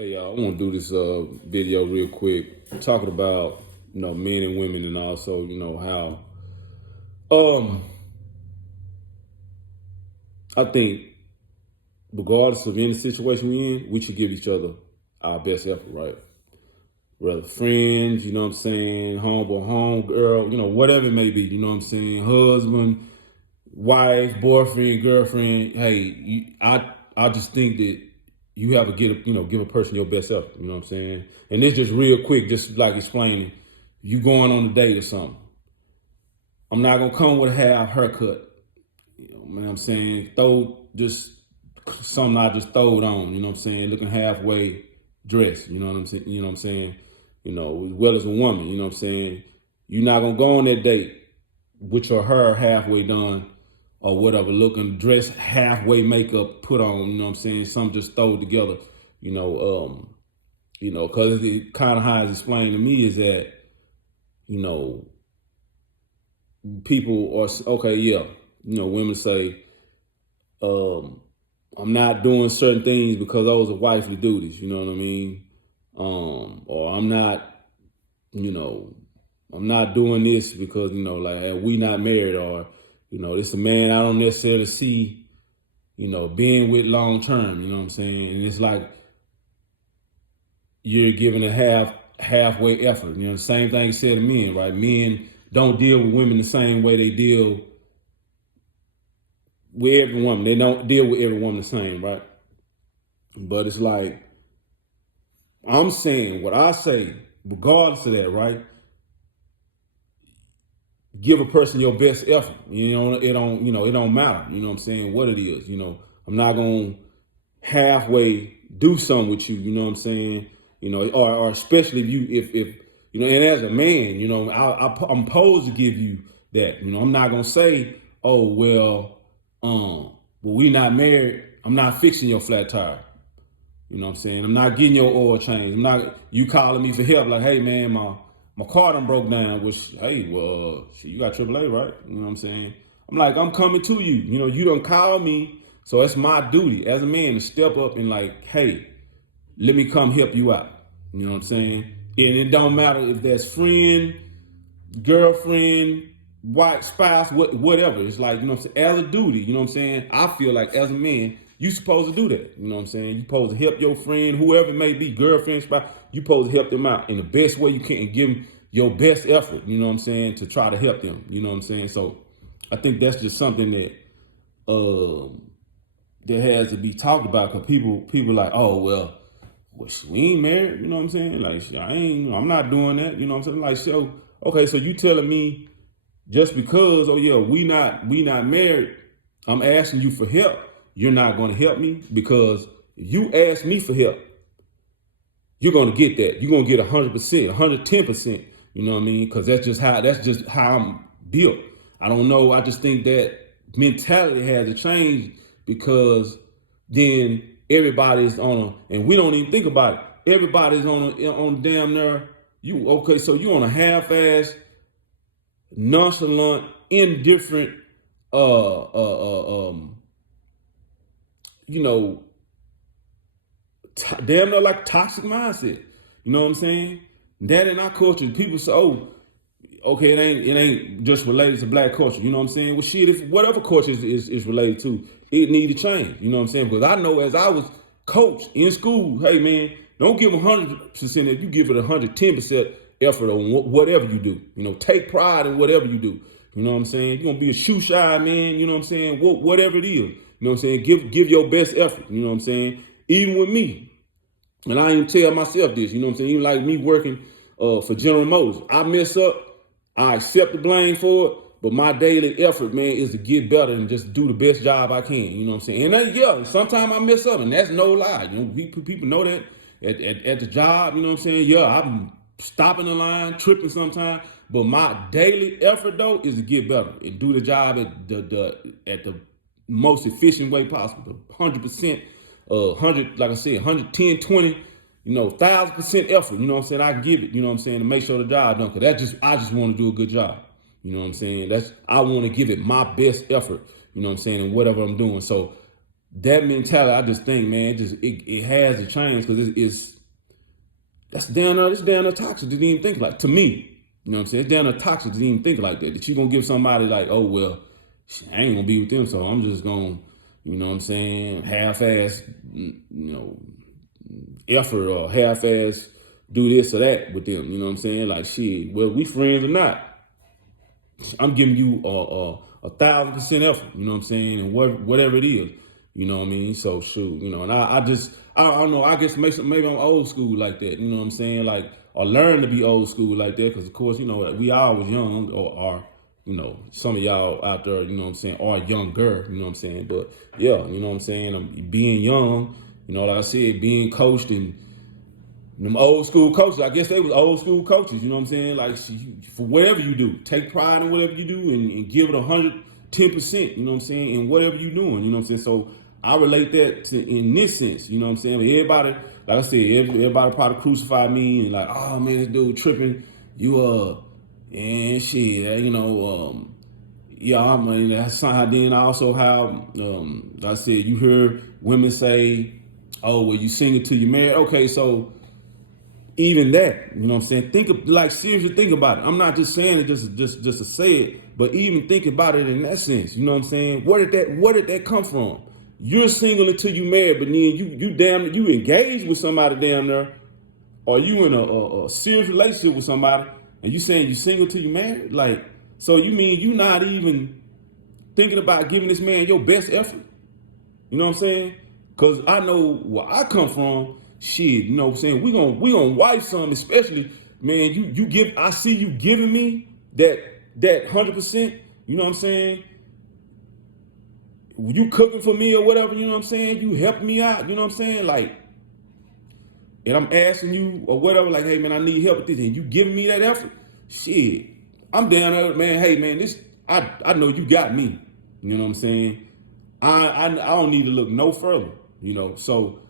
Hey y'all, I want to do this video real quick, talking about men and women, and also how um I think regardless of any situation we're in, we should give each other our best effort, right? Whether friends, you know what I'm saying, homeboy, home girl, whatever it may be, you know what I'm saying, husband, wife, boyfriend, girlfriend. Hey, I just think that you have to give a person your best effort. You know what I'm saying? And it's just real quick, just like explaining, you going on a date or something. I'm not gonna come with a half haircut. You know what I'm saying? Throw just something I just throw it on. You know what I'm saying? Looking halfway dressed. You know what I'm saying? You know what I'm saying? As well as a woman. You know what I'm saying? You're not gonna go on that date with your hair halfway done or whatever, looking dressed, halfway makeup put on, you know what I'm saying? Some just throw it together, because it kind of how it's explained to me is that, you know, people are okay, yeah, women say, I'm not doing certain things because those are wifely duties, you know what I mean? Or you know, I'm not doing this because, like, hey, we not married, or, this a man I don't necessarily see, being with long term, you know what I'm saying? And it's like you're giving a halfway effort. The same thing said to men, right? Men don't deal with women the same way they deal with every woman. They don't deal with every woman the same, right? But it's like, I'm saying what I say, regardless of that, right? Give a person your best effort. It don't matter. You know what I'm saying? What it is. I'm not gonna halfway do something with you. You know what I'm saying? Or especially if and as a man, I'm supposed to give you that. I'm not gonna say, oh well, we not married. I'm not fixing your flat tire. You know what I'm saying? I'm not getting your oil change. I'm not you calling me for help. Like, hey man, my car done broke down. Which, hey, well, shit, you got AAA, right? You know what I'm saying? I'm like, I'm coming to you. You don't call me, so it's my duty as a man to step up and like, hey, let me come help you out. You know what I'm saying? And it don't matter if that's friend, girlfriend, wife, spouse, whatever. It's like, what I'm saying, as a duty, you know what I'm saying? I feel like as a man, you supposed to do that. You know what I'm saying? You supposed to help your friend, whoever it may be, girlfriend, spouse, you supposed to help them out in the best way you can and give them your best effort, you know what I'm saying, to try to help them. You know what I'm saying? So I think that's just something that that has to be talked about, because people like, oh well, we ain't married, you know what I'm saying? Like, I'm not doing that, you know what I'm saying? Like, so okay, so you telling me just because, oh yeah, we not married, I'm asking you for help, you're not going to help me? Because if you ask me for help, you're going to get that. You're going to get 100%, 110%. You know what I mean? Because that's just how I'm built. I don't know. I just think that mentality has to change, because then everybody's on and we don't even think about it. Everybody's on damn near you. Okay, so you on a half-ass, nonchalant, indifferent, you know, damn near like toxic mindset. You know what I'm saying? That in our culture, people say, "Oh, okay, it ain't just related to black culture." You know what I'm saying? Well, shit, if whatever culture is related to, it need to change. You know what I'm saying? Because I know as I was coached in school, hey man, don't give 100% if you give it 110% effort on whatever you do. Take pride in whatever you do. You know what I'm saying? You're gonna be a shoe shy man. You know what I'm saying? Whatever it is. You know what I'm saying? Give your best effort. You know what I'm saying? Even with me. And I even tell myself this, you know what I'm saying? Even like me working for General Motors, I mess up, I accept the blame for it, but my daily effort, man, is to get better and just do the best job I can. You know what I'm saying? And yeah, sometimes I mess up, and that's no lie. People know that at the job. You know what I'm saying? Yeah, I'm stopping the line, tripping sometimes, but my daily effort though is to get better and do the job at the most efficient way possible, 100%. 100, like I said, 110, 20, 1,000% effort, you know what I'm saying? I give it, you know what I'm saying, to make sure the job done. Cause I just want to do a good job. You know what I'm saying? I want to give it my best effort, you know what I'm saying, in whatever I'm doing. So that mentality, I just think, man, it has to change because it's down there toxic to even think like, to me. You know what I'm saying? It's down there toxic to even think like that. That you gonna give somebody like, oh well, I ain't gonna be with them, so I'm just gonna, you know what I'm saying, half-ass, effort or half-ass do this or that with them. You know what I'm saying? Like shit, well, we friends or not, I'm giving you a 1,000% effort. You know what I'm saying? And whatever it is, you know what I mean. So shoot, and I don't know. I guess maybe I'm old school like that. You know what I'm saying? Like, or learn to be old school like that because of course we all was young or are. Some of y'all out there, you know what I'm saying, are younger, you know what I'm saying? But yeah, you know what I'm saying? Being young, like I said, being coached and them old school coaches, I guess they was old school coaches, you know what I'm saying? Like, for whatever you do, take pride in whatever you do and give it 110%, you know what I'm saying, in whatever you're doing, you know what I'm saying? So I relate that to in this sense, you know what I'm saying? Everybody, like I said, everybody probably crucify me and like, oh man, this dude tripping, and shit, yeah, I mean, that's somehow. Then also how, like I said, you hear women say, "Oh, well, you sing it till you're married." Okay, so even that, you know what I'm saying? Seriously, think about it. I'm not just saying it just to say it, but even think about it in that sense. You know what I'm saying? Where did that come from? You're single until you married, but then you engaged with somebody down there, or you in a serious relationship with somebody, and you saying you single till you married? Like, so you mean you not even thinking about giving this man your best effort? You know what I'm saying? Because I know where I come from. Shit, you know what I'm saying? We gonna wife something, especially, man, I see you giving me that 100%, you know what I'm saying? You cooking for me or whatever, you know what I'm saying? You helping me out, you know what I'm saying? Like, and I'm asking you or whatever, like, hey man, I need help with this, and you giving me that effort, shit, I'm down there, man. Hey man, I know you got me. You know what I'm saying? I don't need to look no further. So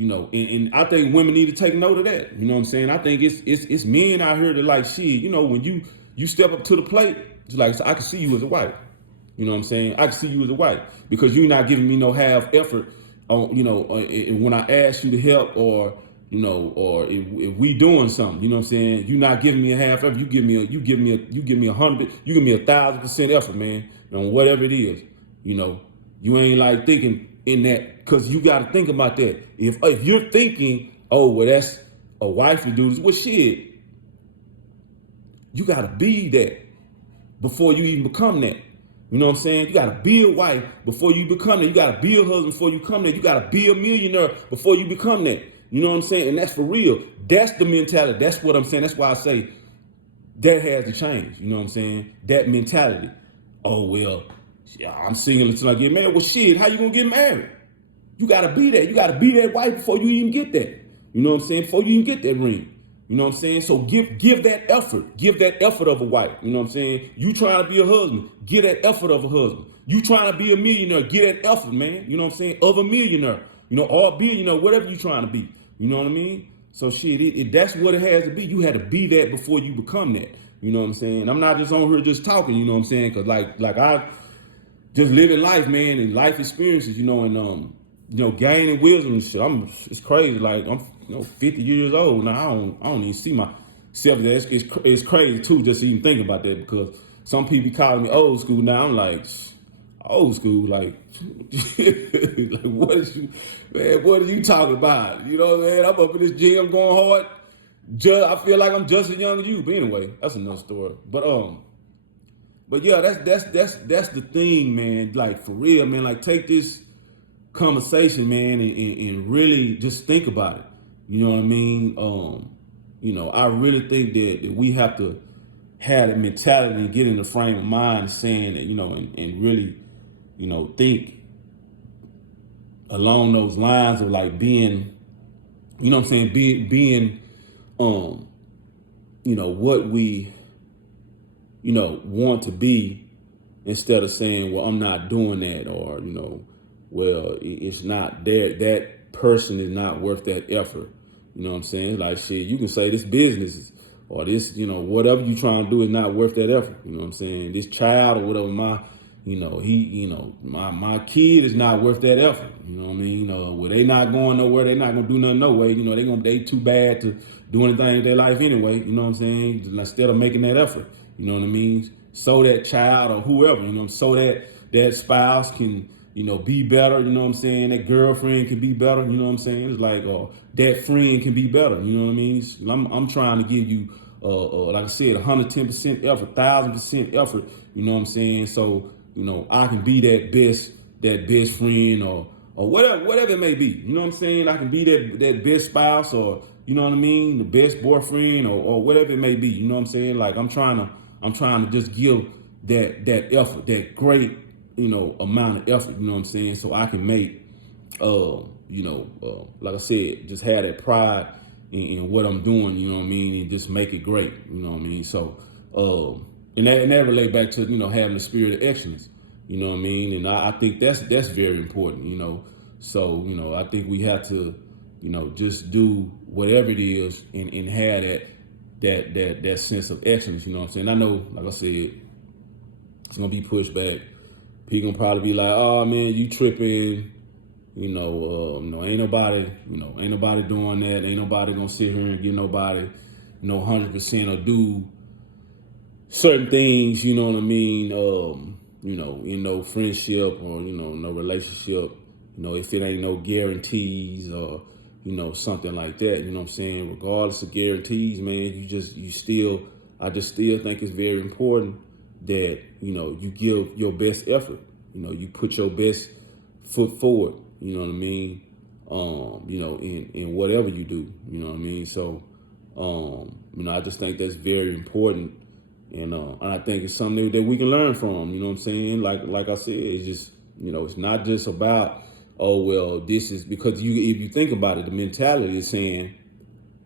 and I think women need to take note of that. You know what I'm saying? I think it's men out here that like shit. When you step up to the plate, it's like, so I can see you as a wife. You know what I'm saying? I can see you as a wife because you're not giving me no half effort on, when I ask you to help or if we doing something, you know what I'm saying? You're not giving me a half effort. You give me 100, you give me 1,000% effort, man, on whatever it is. You ain't like thinking in that, because you got to think about that. If you're thinking, oh, well, that's a wife to do this, well, shit, you got to be that before you even become that. You know what I'm saying? You got to be a wife before you become that. You got to be a husband before you become that. You got to be a millionaire before you become that. You know what I'm saying? And that's for real. That's the mentality. That's what I'm saying. That's why I say that has to change. You know what I'm saying? That mentality. Oh, well, yeah, I'm single until I get married. Well, shit, how you going to get married? You got to be that. You got to be that wife before you even get that. You know what I'm saying? Before you even get that ring. You know what I'm saying? So give that effort. Give that effort of a wife. You know what I'm saying? You trying to be a husband. Give that effort of a husband. You trying to be a millionaire. Give that effort, man. You know what I'm saying? Of a millionaire. Or a billionaire, whatever you trying to be. You know what I mean? So shit, that's what it has to be. You had to be that before you become that. You know what I'm saying? I'm not just on here just talking, you know what I'm saying? Because like I just living life, man, and life experiences, and gaining wisdom and shit. It's crazy. Like I'm 50 years old now. I don't even see myself there. It's crazy too just to even think about that, because some people calling me old school now. I'm like, old school, like like what are you talking about? You know what I'm saying? I'm up in this gym going hard. I feel like I'm just as young as you. But anyway, that's another story. But yeah, that's the thing, man. Like for real, man. Like take this conversation, man, and really just think about it. You know what I mean? I really think that we have to have the mentality and get in the frame of mind saying that, and really, think along those lines of like being, you know what I'm saying, being what we, want to be, instead of saying, well, I'm not doing that, or, well, it's not there. That person is not worth that effort. You know what I'm saying? Like shit, you can say this business or this, whatever you trying to do is not worth that effort. You know what I'm saying? This child or whatever my kid is not worth that effort. You know what I mean? Well, they not going nowhere. They not gonna do nothing no way. They too bad to do anything in their life anyway. You know what I'm saying? Instead of making that effort, you know what I mean? So that child or whoever, so that spouse can, be better. You know what I'm saying? That girlfriend can be better. You know what I'm saying? It's like, that friend can be better. You know what I mean? I'm trying to give you, like I said, 110% effort, 1,000% effort. You know what I'm saying? So, I can be that best friend or whatever it may be. You know what I'm saying? I can be that best spouse or, you know what I mean, the best boyfriend or whatever it may be. You know what I'm saying? Like I'm trying to just give that effort, that great, amount of effort, you know what I'm saying? So I can make like I said, just have that pride in what I'm doing, you know what I mean, and just make it great, you know what I mean? So and that relate back to, having the spirit of excellence, you know what I mean? And I think that's very important, So, I think we have to, just do whatever it is and have that sense of excellence, you know what I'm saying? I know, like I said, it's gonna be pushed back. People gonna probably be like, "Oh man, you tripping." Ain't nobody doing that. Ain't nobody gonna sit here and get nobody, 100% or do certain things, you know what I mean? In no friendship or, no relationship, if it ain't no guarantees or, something like that, you know what I'm saying? Regardless of guarantees, man, I just still think it's very important that, you give your best effort, you put your best foot forward, you know what I mean? In whatever you do, you know what I mean? So, I just think that's very important. And I think it's something that we can learn from, you know what I'm saying? Like I said, it's just, it's not just about, oh, well, this is because if you think about it, the mentality is saying,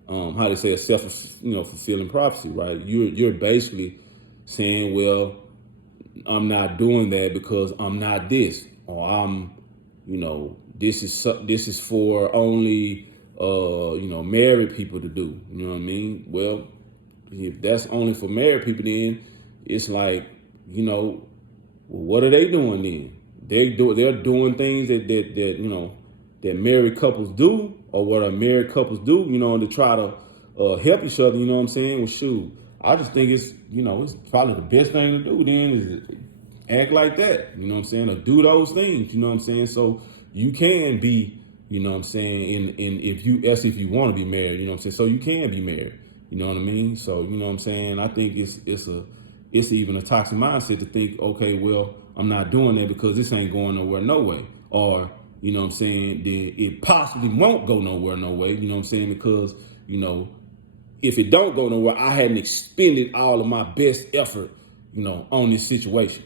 how they say a fulfilling prophecy, right? You're basically saying, well, I'm not doing that because I'm not this, or I'm, this is for only, married people to do. You know what I mean? Well, if that's only for married people, then it's like, well, what are they doing then? They're doing things that married couples do, or what are married couples do, to try to help each other. You know what I'm saying? Well, shoot, I just think it's probably the best thing to do then is act like that. You know what I'm saying? Or do those things. You know what I'm saying? So you can be, you know what I'm saying? If you want to be married, you know what I'm saying? So you can be married. You know what I mean? So, you know what I'm saying? I think it's even a toxic mindset to think, okay, well, I'm not doing that because this ain't going nowhere, no way. Or, you know what I'm saying, it possibly won't go nowhere, no way. You know what I'm saying? Because, if it don't go nowhere, I hadn't expended all of my best effort, on this situation.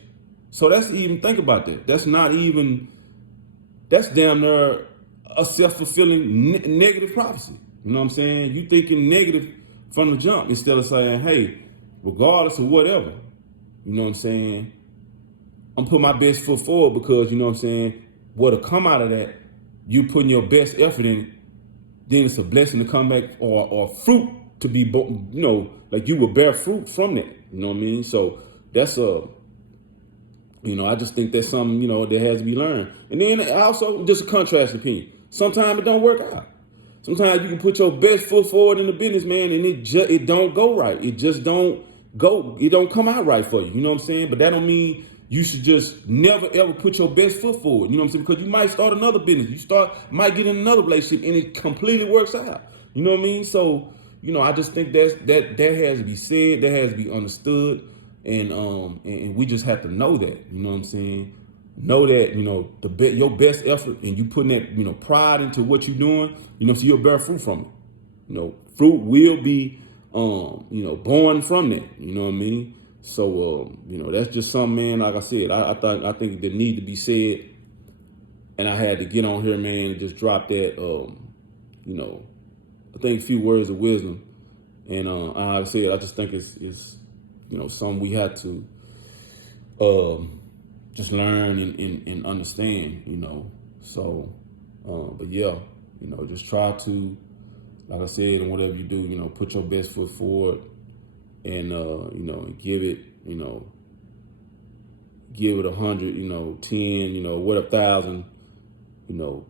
So that's even, think about that. That's damn near a self-fulfilling negative prophecy. You know what I'm saying? You thinking negative from the jump instead of saying, hey, regardless of whatever, you know what I'm saying, I'm putting my best foot forward because, you know what I'm saying, what'll come out of that, you putting your best effort in, then it's a blessing to come back or fruit to be, like you will bear fruit from that. You know what I mean? So that's I just think that's something, that has to be learned. And then also just a contrast opinion. Sometimes it don't work out. Sometimes you can put your best foot forward in the business, man, and it don't go right. It just don't go. It don't come out right for you. You know what I'm saying? But that don't mean you should just never ever put your best foot forward. You know what I'm saying? Because you might start another business. Might get in another relationship, and it completely works out. You know what I mean? So, I just think that has to be said. That has to be understood, and we just have to know that. You know what I'm saying? Know that, your best effort and you putting that, pride into what you're doing, so you'll bear fruit from it. Fruit will be, born from that. You know what I mean? So, that's just something, man, like I said, I think that need to be said. And I had to get on here, man, and just drop that, I think a few words of wisdom. And like I said, I just think it's something we have to, just learn and understand, So, but yeah, just try to, like I said, and whatever you do, put your best foot forward and, give give it 100, 10, what 1,000,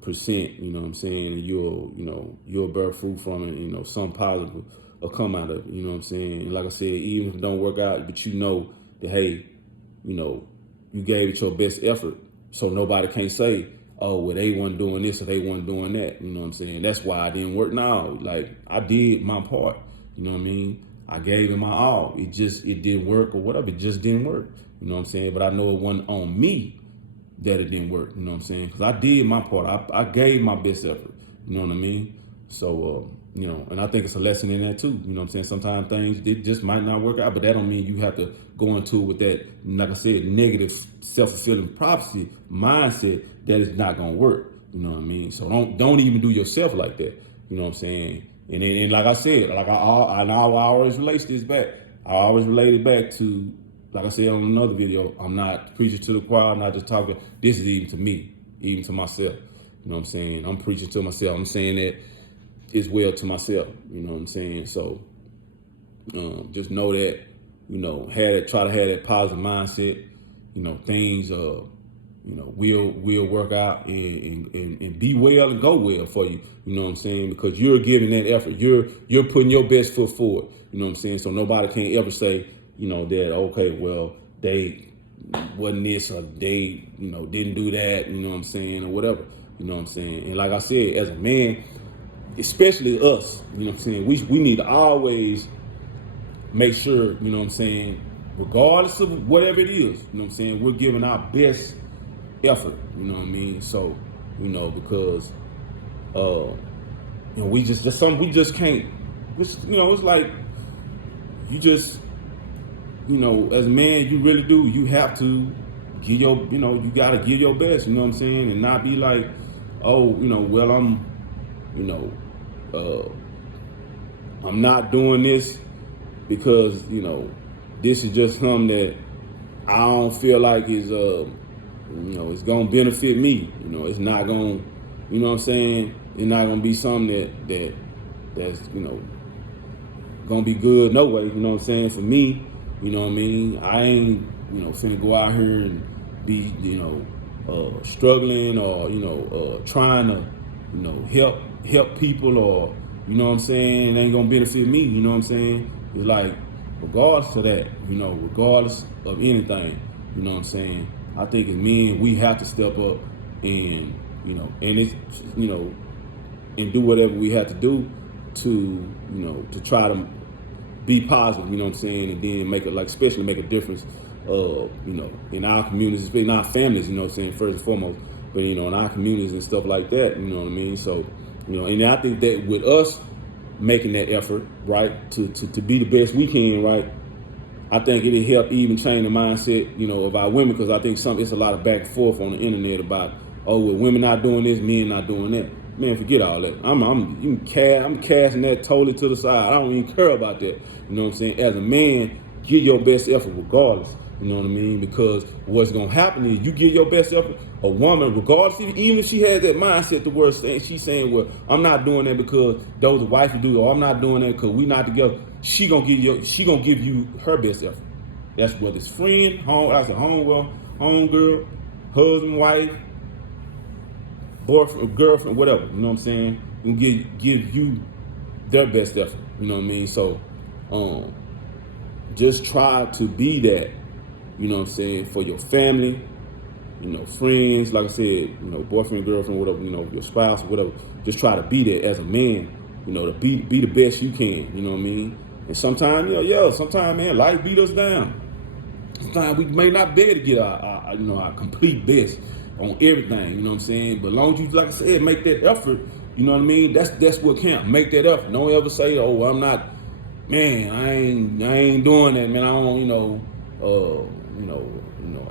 percent, what I'm saying, and you'll bear fruit from it, something positive will come out of it, you know what I'm saying? And like I said, even if it don't work out, but that, hey, you gave it your best effort. So nobody can't say, oh, well, they weren't doing this or they weren't doing that. You know what I'm saying? That's why I didn't work. No, like I did my part. You know what I mean? I gave it my all. It didn't work or whatever. It just didn't work. You know what I'm saying? But I know it wasn't on me that it didn't work. You know what I'm saying? Because I did my part. I gave my best effort. You know what I mean? So, and I think it's a lesson in that too. You know what I'm saying? Sometimes things, it just might not work out, but that don't mean you have to go into it with that, like I said, negative self-fulfilling prophecy mindset that is not going to work. You know what I mean? So don't even do yourself like that. You know what I'm saying? And like I said, like I always relate this back. I always relate it back to, like I said on another video, I'm not preaching to the choir. I'm not just talking. This is even to me, even to myself. You know what I'm saying? I'm preaching to myself. I'm saying that as well to myself. You know what I'm saying? So just know that, try to have that positive mindset. Things will work out and be well and go well for you. You know what I'm saying? Because you're giving that effort. You're putting your best foot forward. You know what I'm saying? So nobody can ever say, that, okay, well, they wasn't this or they, didn't do that, you know what I'm saying, or whatever. You know what I'm saying? And like I said, as a man, especially us, you know what I'm saying, we need to always make sure, you know what I'm saying, regardless of whatever it is, you know what I'm saying, we're giving our best effort, you know what I mean? So, because we just can't, it's like you just, as a man, you really do, you have to give you gotta give your best, you know what I'm saying, and not be like, oh, well, I'm not doing this because, this is just something that I don't feel like is, it's gonna benefit me. It's not gonna, you know what I'm saying? It's not gonna be something that's gonna be good no way. You know what I'm saying? For me, you know what I mean? I ain't, finna go out here and be, struggling or, trying to, help people or, you know what I'm saying? It ain't gonna benefit me. You know what I'm saying? It's like, regardless of that, regardless of anything, you know what I'm saying? I think as men, we have to step up and, and it's, and do whatever we have to do to, to try to be positive, you know what I'm saying? And then especially make a difference, in our communities, in our families, you know what I'm saying, first and foremost, but, in our communities and stuff like that, you know what I mean? So, and I think that with us making that effort, right, to be the best we can, right, I think it'll help even change the mindset, of our women, because I think it's a lot of back and forth on the internet about, oh, well, women not doing this, men not doing that. Man, forget all that. I'm casting that totally to the side. I don't even care about that. You know what I'm saying? As a man, give your best effort regardless. You know what I mean? Because what's gonna happen is you give your best effort. A woman, regardless, even if she has that mindset, the word she's saying, well, I'm not doing that because those are wife do, or I'm not doing that because we not together. She gonna give you her best effort. That's whether it's friend, home girl, husband, wife, boyfriend, girlfriend, whatever. You know what I'm saying? And give you their best effort. You know what I mean? So, just try to be that. You know what I'm saying, for your family, friends, like I said, boyfriend, girlfriend, whatever, your spouse, whatever. Just try to be that as a man, to be the best you can, you know what I mean? And sometimes, sometimes, man, life beat us down. Sometimes we may not be able to get our complete best on everything, you know what I'm saying? But as long as you, like I said, make that effort, you know what I mean? That's what counts. Make that effort. Don't ever say, oh, I'm not, man, I ain't doing that, man. I don't,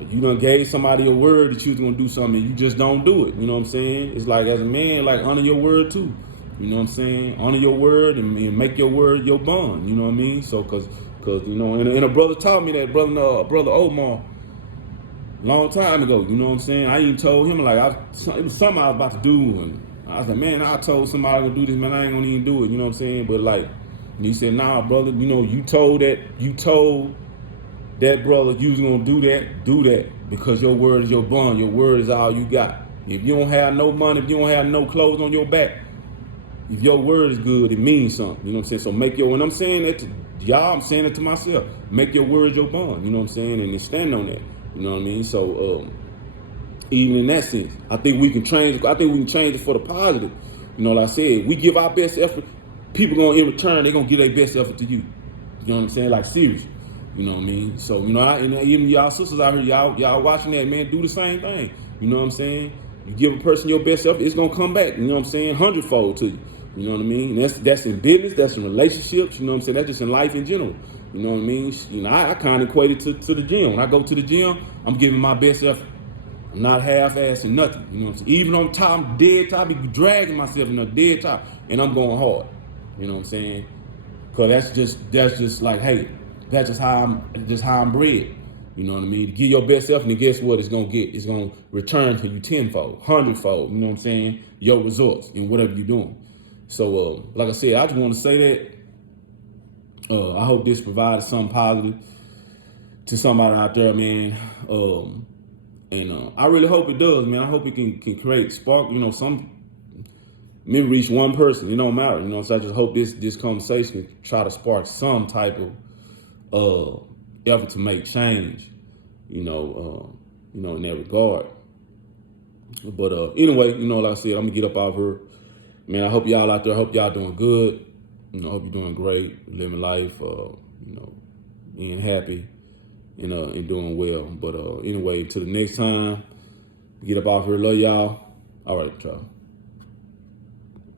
you done gave somebody a word that you was gonna do something, and you just don't do it. You know what I'm saying? It's like, as a man, like, honor your word too. You know what I'm saying? Honor your word and make your word your bond. You know what I mean? So, cause and a brother taught me that, brother Omar, long time ago. You know what I'm saying? I even told him, like, it was something I was about to do, and I was like, man, I told somebody to do this, man, I ain't gonna even do it. You know what I'm saying? But like, he said, nah, brother, you told that brother, you's gonna do that because your word is your bond. Your word is all you got. If you don't have no money, if you don't have no clothes on your back, if your word is good, it means something. You know what I'm saying? So make your, when I'm saying that to y'all, I'm saying it to myself. Make your word your bond. You know what I'm saying? And then stand on that. You know what I mean? So even in that sense, I think we can change. I think we can change it for the positive. You know, like I said, we give our best effort. People gonna in return, they gonna give their best effort to you. You know what I'm saying? Like serious. You know what I mean? So you know, and even y'all sisters out here, y'all watching that, man, do the same thing. You know what I'm saying? You give a person your best effort, it's gonna come back. You know what I'm saying? Hundredfold to you. You know what I mean? That's in business, that's in relationships. You know what I'm saying? That's just in life in general. You know what I mean? You know, I kind of equate it to the gym. When I go to the gym, I'm giving my best effort. I'm not half-assing nothing. You know what I'm saying? Even on top, I'm dead top, I be dragging myself in a dead top, and I'm going hard. You know what I'm saying? Cause that's just like, hey, that's just how I'm bred. You know what I mean? To give your best self, and then guess what? It's gonna get. It's gonna return for you tenfold, hundredfold. You know what I'm saying? Your results in whatever you're doing. So, like I said, I just want to say that. I hope this provided something positive to somebody out there, man. And I really hope it does, man. I hope it can create spark. You know, maybe reach one person. It don't matter. You know, so I just hope this conversation can try to spark some type of effort to make change. You know, in that regard. But anyway, you know, like I said, I'm gonna get up out here. Man, I hope y'all out there. I hope y'all doing good. You know, I hope you're doing great, living life. You know, being happy and doing well. But anyway, till the next time, get up out here. Love y'all. All right, y'all.